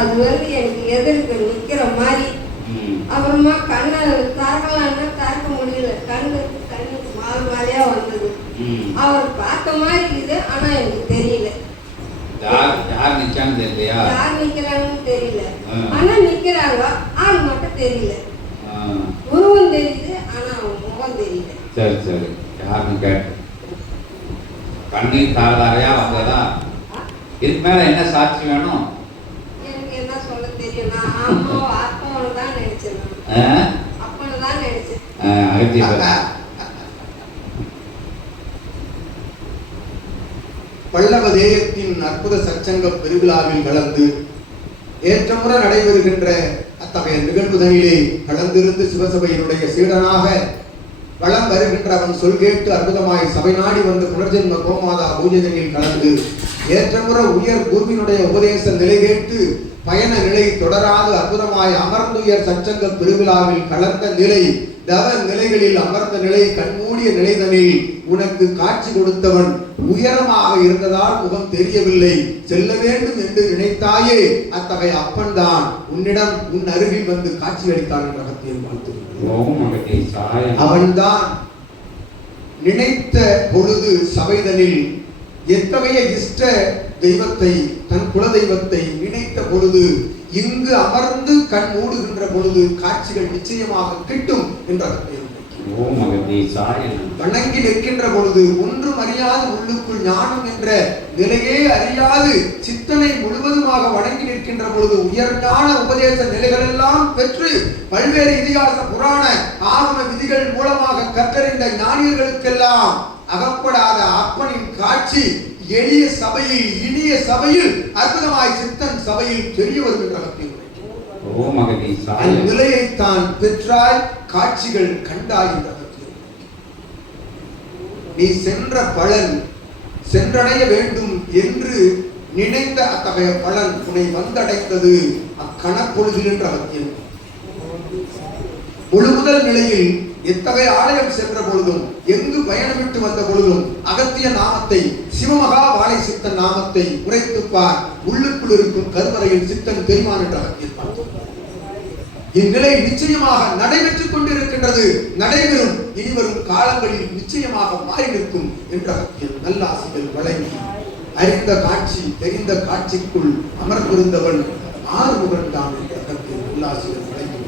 அது வந்து எனக்கு எதிர்க்கு நிக்கிற மாதிரி. அப்புறமா கண்ணை திறக்கலான்னா திறக்க முடியல, கண்ணு மாறு மாதிரியா வந்தது. அவர் பார்த்த மாதிரி இது, ஆனா எனக்கு தெரியல யார் நிக்கிறாங்கன்னு தெரியல. ஆனா நிக்கிறாங்க, ஆள் மட்டும் தெரியல. உருவம் தெரியுது, ஆனா அவங்க முகம் தெரியல. சரி சரி, யாருன்னு கேட்டு கண்ணீர் தாழ்வாரையா வந்ததா? இதுக்கு மேல என்ன சாட்சி வேணும்? எனக்கு என்ன சொல்ல தெரியும்? நான் அப்பன்னு தான் நினைச்சேன். அப்பன்னு தான் நினைச்சேன். பல்லவ தேயத்தின் அற்புத சச்சங்க பெருவிழாவில் கலந்து ஏற்றமுறை நடைபெறுகின்ற அத்தகைய நிகழ்வுதனிலே கலந்திருந்து சிவசபையினுடைய சீடனாக வளம் வருகின்ற அவன் சொல் கேட்டு அற்புதமாய் சபை நாடி வந்து புனர்ஜென்ம கோமாதா பூஜையில் கலந்து ஏற்றமுறை உயர் குருவினுடைய உபதேச நிலை கேட்டு பயண நிலை தொடராது அற்புதமாய் அமர்ந்துயர் சச்சங்க பெருவிழாவில் கலந்த நிலை, தவ நிலைகளில் அமர்ந்த நிலை, கண்மூடிய நிலைதனில் உனக்கு காட்சி கொடுத்தவன் உயரமாக இருந்ததால் முகம் தெரியவில்லை, செல்ல வேண்டும் என்று நினைத்தாயே அத்தகைய அப்பன் தான் உன்னிடம் உன் அருகில் வந்து காட்சி அளித்தான் என்ற சத்தியம் வாழ்த்து. அவன்தான் நினைத்த பொழுது சபைதனில் எத்தகைய இஷ்ட தெய்வத்தை, தன் குல தெய்வத்தை நினைத்த பொழுது இங்கு அமர்ந்து கண் மூடுகின்ற பொழுது காட்சிகள் நிச்சயமாக கிட்டும் என்ற வணங்கி நிற்கின்ற பொழுது ஒன்றும் அறியாது உள்ளுக்குள் ஞானம் என்ற நிலையே அறியாது சித்தனை முழுவதுமாக வணங்கி நிற்கின்ற பொழுது உயர்ஞான உபதேச நிலைகள் எல்லாம் பெற்று பல்வேறு இதிகாச புராண ஆகம விதிகள் மூலமாக கற்றறிந்த ஞானியர்களுக்கெல்லாம் அகப்படாத அப்பனின் காட்சி எளிய சபையில், இனிய சபையில், அற்புதமாய் சித்தன் சபையில் தெரிய வருகின்ற நிலையைத்தான் பெற்றாய், காட்சிகள் கண்டாய் என்ற நீ சென்ற பலன் சென்றடைய வேண்டும் என்று நினைத்த அத்தகைய பலன் உன்னை வந்தடைந்தது அக்கணப்பொழுதில் என்ற அவத்தியம். முழு முதல் நிலையில் எத்தகைய ஆலயம் சென்ற பொழுதும் எங்கு பயணமிட்டு வந்த பொழுதும் அகத்திய நாமத்தை, சிவமகா வாழை சித்தன் நாமத்தை உரைத்துப்பார். உள்ளுக்குள் இருக்கும் கருவறையில் சித்தன் தெரிவான் என்ற இந்நிலை நிச்சயமாக நடைபெற்றுக் கொண்டிருக்கின்றது, நடைபெறும், இனிவரும் காலங்களில் நிச்சயமாக மாறி நிற்கும் என்ற நல்ல ஆசைகள் வழங்கி அறிந்த காட்சி தெரிந்த காட்சிக்குள் அமர்ந்திருந்தவன் ஆறுமுகன் தான் என்ற நல்ல ஆசைகள் வழங்கி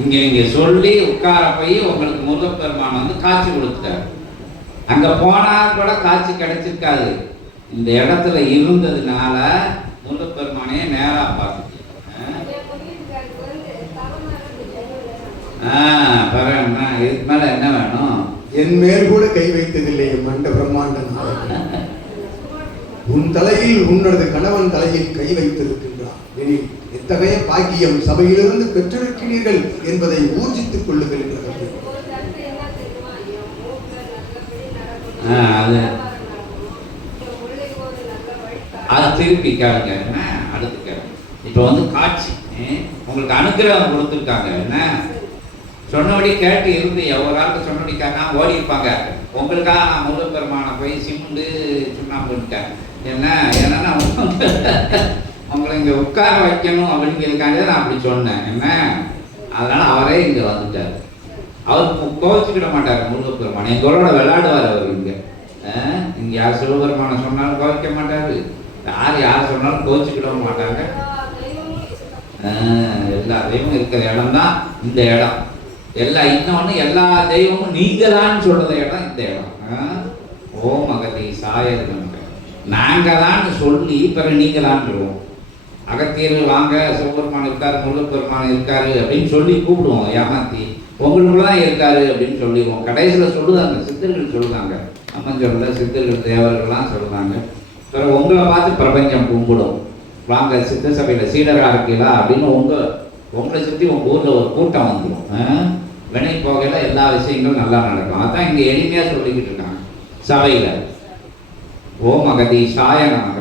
இங்க சொல்லி உட்கார போய் உங்களுக்கு முருகப்பெருமான் வந்து காட்சி கொடுத்தார். அங்க போனா கூட காட்சி கிடைச்சிருக்காது. இந்த இடத்துல இருந்ததுனால முருகப்பெருமானே நேரா பார்த்து இதுக்கு மேல என்ன வேணும்? என் மேல் கூட கை வைத்ததில்லை மண்ட பிரம்மாண்டன். உன் தலையில் உன்னது கணவன் தலையில் கை வைத்திருக்கின்றான் எனில் எத்தகைய பாக்கியம் சபையிலிருந்து பெற்றிருக்கிறீர்கள் என்பதை ஊர்ஜித்துக் கொள்ளுங்கள் என்ற அதை திருப்பி கேளுங்க. அடுத்து கேளுங்க. இப்ப வந்து காட்சி உங்களுக்கு அனுகிரகம் கொடுத்துருக்காங்க. என்ன சொன்னபடி கேட்டு இருந்து ஒரு ஆளுக்கு சொன்னபடி கேட்காம ஓடி இருப்பாங்க. உங்களுக்காக நான் முருகப்பெருமானை போய் சிமுண்டு சுண்ணாம்புட்டேன். ஏன்னா உங்களை இங்கே உட்கார வைக்கணும் அப்படிங்கிறதுக்காண்டி நான் அப்படி சொன்னேன். என்ன அதனால அவரே இங்கே வந்துட்டார். அவர் கோவிச்சுக்கிட மாட்டார் முருகப்பெருமான், எங்களோட விளையாடுவார். அவர் இங்கே யார் சிவபெருமானை சொன்னாலும் கோவிக்க மாட்டார், யார் சொன்னாலும் கோவிச்சுக்கிடவும் மாட்டாங்க. எல்லா தெய்வமும் இருக்கிற இடம் தான் இந்த இடம். இன்னொன்று எல்லா தெய்வமும் நீங்களான்னு சொல்ற இடம் இந்த இடம். ஓம் அகதி சாயது நாங்க தான் சொல்லி பிறகு நீங்களான்டுவோம். அகத்தியர்கள் வாங்க சிவபெருமான் இருக்காரு முருகப்பெருமான் இருக்காரு அப்படின்னு சொல்லி கூப்பிடுவோம். ஏமாத்தி உங்களுக்குள்ளதான் இருக்காரு அப்படின்னு சொல்லிடுவோம். கடைசியில் சொல்லுதாங்க, சித்தர்கள் சொல்லுதாங்க. அம்மன் சொல்ல சித்தர்கள் தேவர்கள்லாம் சொல்லுதாங்க. பிறகு உங்களை பார்த்து பிரபஞ்சம் கும்பிடும். வாங்க சித்த சபையில் சீடராக இருக்கீங்களா அப்படின்னு உங்களை சுற்றி உங்கள் ஊரில் ஒரு கூட்டம் வந்துடும். வினை போகையில் எல்லா விஷயங்களும் நல்லா நடக்கும். அதான் இங்கே எளிமையாக சொல்லிக்கிட்டு இருக்காங்க சபையில். ஓம் அகதி சாய நமக